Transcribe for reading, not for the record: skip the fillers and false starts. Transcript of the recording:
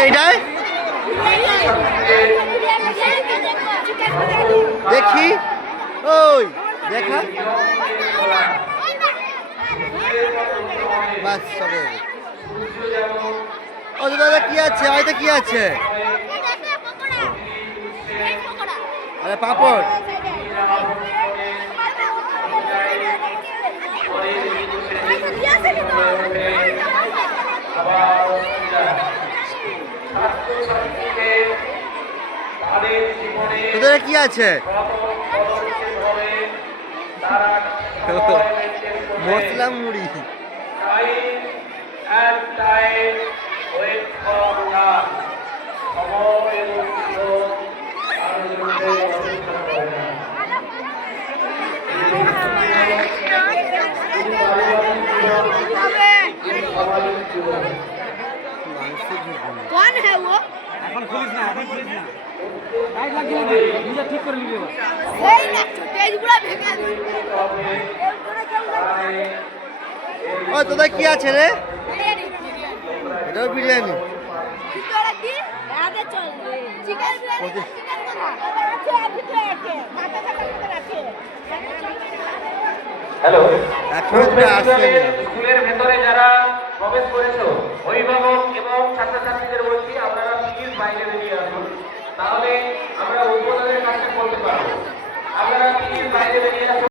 আছে এইটায়? দেখি ওই দেখা বাস সবে। ও দাদা কি আছে? হয়তো কি আছে? আরে পাপড়। তোদের কি আছে? মশলা মুড়ি। कौन है वो? এখন খুলিস না, এখন খুলিস না। টাইট লাগিয়ে দে, নিজে ঠিক করে নিবি এবার। এই না তেজ পুরো ভেঙে দিই। ও তোদের কি আছে রে? বিরিয়ানি। এটাও বিরিয়ানি। ভিতরে কি? আগে চল। চিকেন বিরিয়ানি, চিকেন কোথা? আছে ভিতরে আছে। মাথা টাকা ভিতরে আছে। হ্যালো, এখনো তুমি আসছে স্কুলের ভেতরে যারা প্রবেশ করেছো অভিভাবক এবং ছাত্রছাত্রীদের বলছি আপনারা প্লিজ বাইরে বেরিয়ে আসুন, তাহলে আমরা উদ্বোধনের কাজটা করতে পারবো। আপনারা প্লিজ বাইরে বেরিয়ে আসুন।